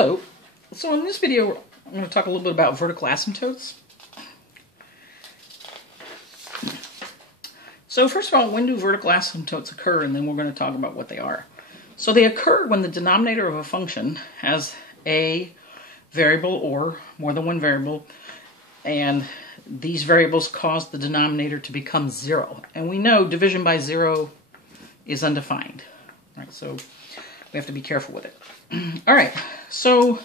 Hello. So in this video, I'm going to talk a little bit about vertical asymptotes. So first of all, when do vertical asymptotes occur? And then we're going to talk about what they are. So they occur when the denominator of a function has a variable or more than one variable, and these variables cause the denominator to become 0. And we know division by 0 is undefined. Right, so we have to be careful with it. All right, so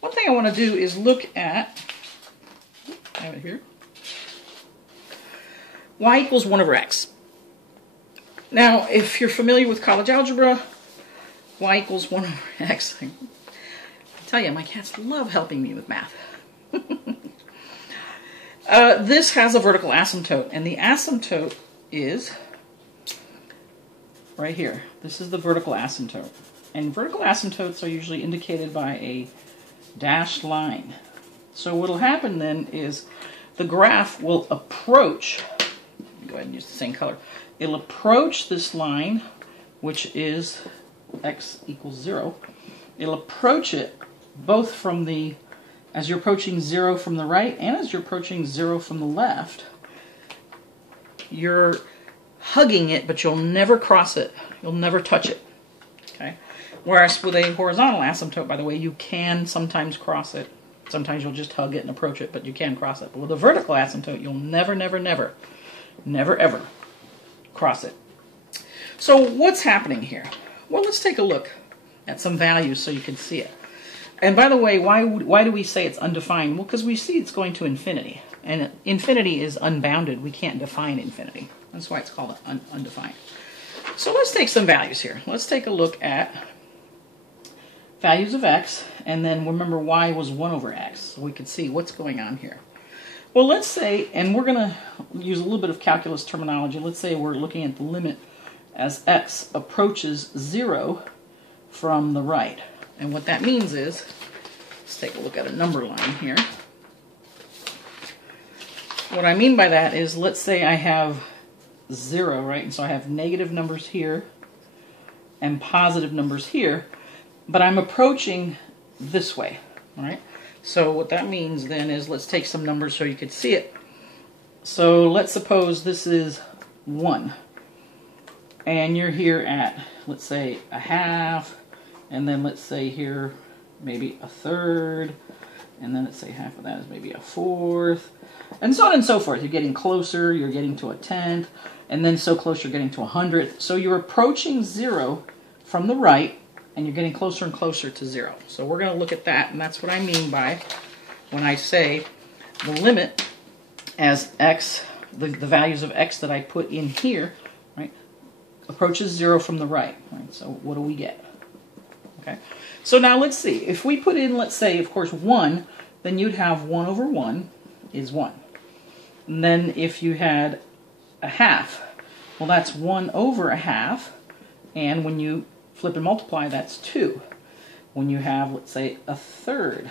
one thing I want to do is look at, I have it here, y equals 1 over x. Now, if you're familiar with college algebra, y equals 1 over x. I tell you, my cats love helping me with math. This has a vertical asymptote, and the asymptote is right here. This is the vertical asymptote. And vertical asymptotes are usually indicated by a dashed line. So what will happen then is the graph will approach, go ahead and use the same color, it'll approach this line, which is x equals 0. It'll approach it both from the, as you're approaching 0 from the right and as you're approaching 0 from the left. You're hugging it, but you'll never cross it. You'll never touch it. Okay? Whereas with a horizontal asymptote, by the way, you can sometimes cross it. Sometimes you'll just hug it and approach it, but you can cross it. But with a vertical asymptote, you'll never, ever cross it. So what's happening here? Well, let's take a look at some values so you can see it. And by the way, why do we say it's undefined? Well, because we see it's going to infinity. And infinity is unbounded. We can't define infinity. That's why it's called undefined. So let's take some values here. Let's take a look at values of x, and then remember y was 1 over x, so we can see what's going on here. Well, let's say, and we're going to use a little bit of calculus terminology, let's say we're looking at the limit as x approaches 0 from the right. And what that means is, let's take a look at a number line here. What I mean by that is, let's say I have 0, right? And so I have negative numbers here and positive numbers here, but I'm approaching this way, all right? So what that means then is, let's take some numbers so you could see it. So let's suppose this is 1, and you're here at, let's say, a half, and then let's say here maybe a third, and then let's say half of that is maybe a fourth, and so on and so forth. You're getting closer, you're getting to a tenth, and then so close you're getting to a hundredth. So you're approaching 0 from the right, and you're getting closer and closer to 0. So we're going to look at that, and that's what I mean by when I say the limit as x, the values of x that I put in here, right, approaches 0 from the right. Right? So what do we get? Okay. So now let's see. If we put in, let's say, of course, 1, then you'd have 1 over 1 is 1. And then if you had a half, well, that's 1 over a half, and when you flip and multiply, that's 2. When you have, let's say, a third,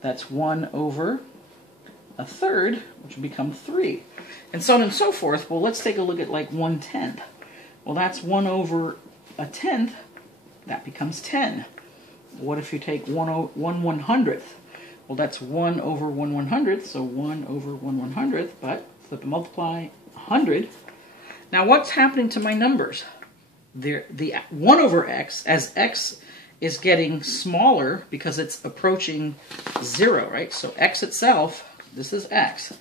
that's 1 over a third, which would become 3. And so on and so forth. Well, let's take a look at like 1/10. Well, that's 1 over a tenth, that becomes 10. What if you take 1 1/100th? Well, that's 1 over 1 100th, so 1 over 1 100th, but flip and multiply, 100. Now what's happening to my numbers? The 1 over x, as x is getting smaller because it's approaching 0, right? So x itself, this is x.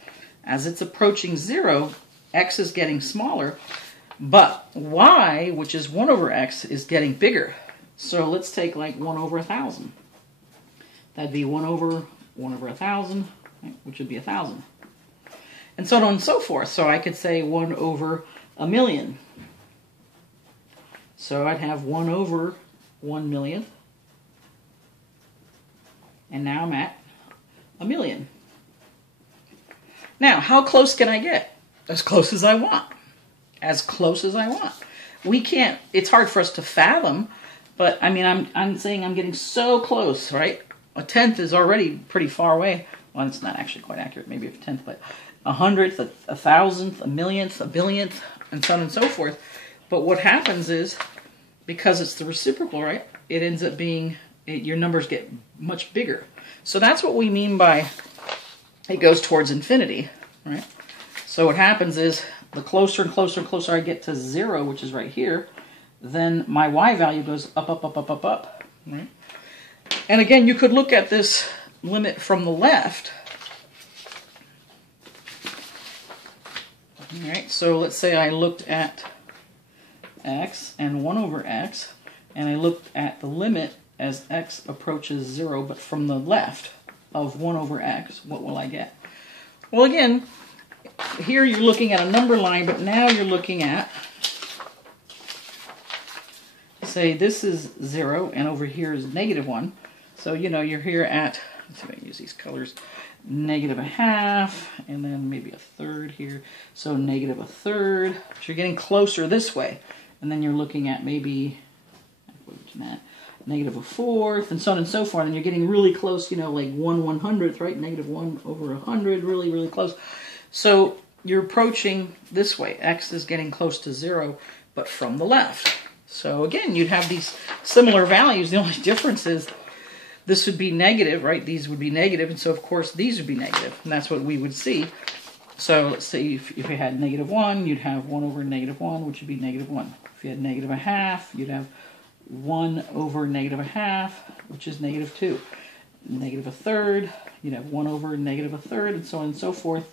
As it's approaching 0, x is getting smaller, but y, which is 1 over x, is getting bigger. So let's take like 1 over 1,000. That'd be 1 over 1,000, right, which would be 1,000. And so on and so forth. So I could say 1 over 1,000,000. So I'd have 1 over 1,000,000th. And now I'm at 1,000,000. Now, how close can I get? As close as I want. As close as I want. We can't, it's hard for us to fathom, but I mean, I'm saying I'm getting so close, right? A tenth is already pretty far away. Well, it's not actually quite accurate, maybe a tenth, but 100th, a thousandth, a millionth, a billionth, and so on and so forth. But what happens is, because it's the reciprocal, right, it ends up being your numbers get much bigger. So that's what we mean by it goes towards infinity, right? So what happens is the closer and closer and closer I get to 0, which is right here, then my y value goes up, up, up, up, up, up, right? And again, you could look at this limit from the left. All right, so let's say I looked at x and 1 over x, and I looked at the limit as x approaches 0, but from the left of 1 over x, what will I get? Well, again, here you're looking at a number line, but now you're looking at, say this is 0, and over here is -1. So, you know, you're here at, let's see if I can use these colors, -1/2, and then maybe 1/3 here. So -1/3. So you're getting closer this way. And then you're looking at maybe -1/4, and so on and so forth. And you're getting really close, you know, like 1/100th, right? -1 over 100, really, really close. So you're approaching this way. X is getting close to 0, but from the left. So again, you'd have these similar values. The only difference is this would be negative, right? These would be negative, and so of course these would be negative, and that's what we would see. So let's say if you had -1, you'd have 1 over -1, which would be -1. If you had -1/2, you'd have 1 over -1/2, which is -2. -1/3, you'd have 1 over -1/3, and so on and so forth.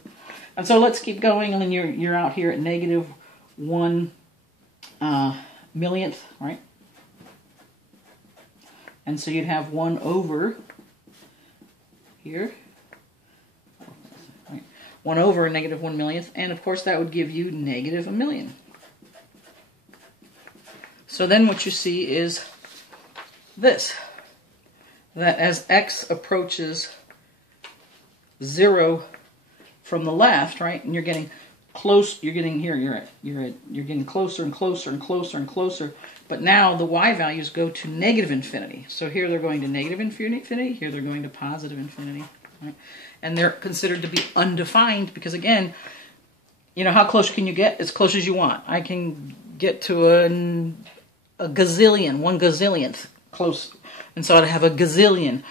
And so let's keep going, and then you're out here at -1 millionth, right? And so you'd have 1 over here, right? 1 over -1 millionth, and of course that would give you -1 million. So then what you see is this, that as x approaches 0 from the left, right, and you're getting close, you're getting here, you're getting closer and closer and closer and closer, but now the y values go to -infinity. So here they're going to -infinity, here they're going to +infinity, right? And they're considered to be undefined because, again, you know, how close can you get? As close as you want. I can get to a gazillion, 1 gazillionth close, and so I'd have a gazillion.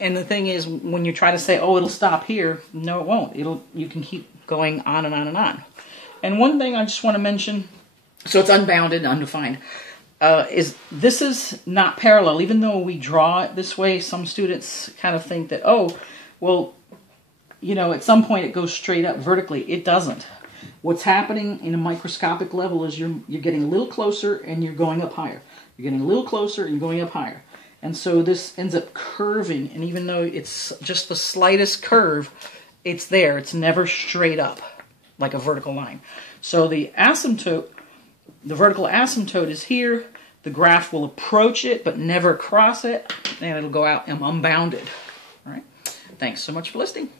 And the thing is, when you try to say, oh, it'll stop here, no, it won't. You can keep going on and on and on. And one thing I just want to mention, so it's unbounded and undefined, is this is not parallel. Even though we draw it this way, some students kind of think that, oh, well, you know, at some point it goes straight up vertically. It doesn't. What's happening in a microscopic level is you're getting a little closer and you're going up higher. You're getting a little closer and going up higher. And so this ends up curving, and even though it's just the slightest curve, it's there. It's never straight up like a vertical line. So the asymptote, the vertical asymptote is here. The graph will approach it but never cross it, and it'll go out unbounded. All right. Thanks so much for listening.